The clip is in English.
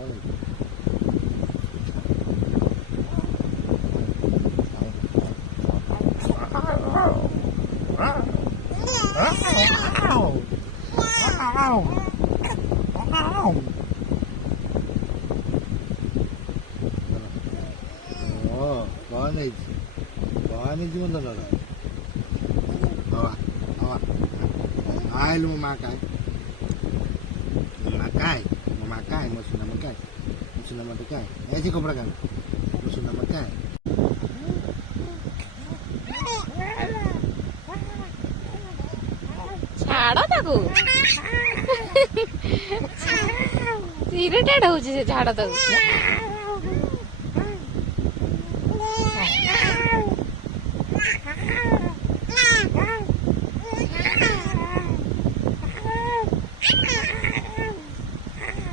Paano mo na lang? Bawa. Ay, lumamakay. Memakai, musuh nama makai. Eh, si kobra kan? Musuh nama makai. ଛାଡ଼ ତାକୁ ଇରିଟେଡ୍ ହଉଛି ସେ ଛାଡ଼ ତାକୁ